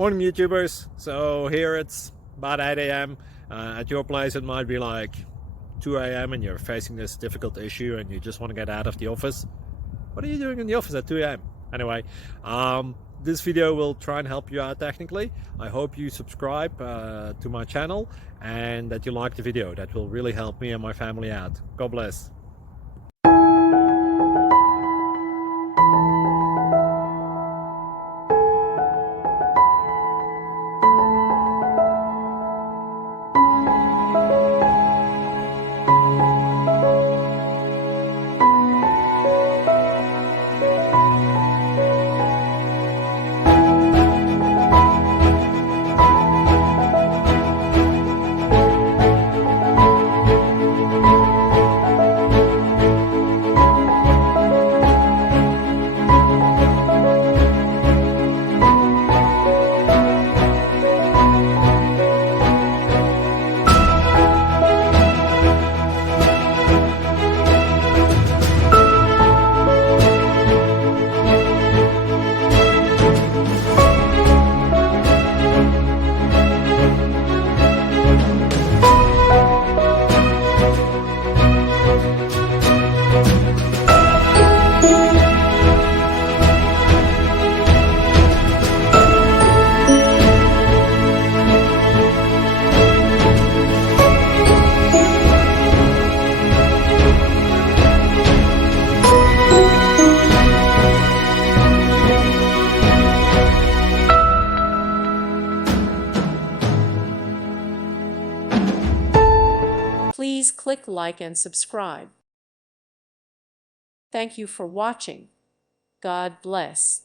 Morning YouTubers. So here it's about 8 a.m. At your place it might be like 2 a.m. and you're facing this difficult issue and you just want to get out of the office. What are you doing in the office at 2 a.m.? Anyway, this video will try and help you out technically. I hope you subscribe to my channel and that you like the video. That will really help me and my family out. God bless. Please click like and subscribe. Thank you for watching. God bless.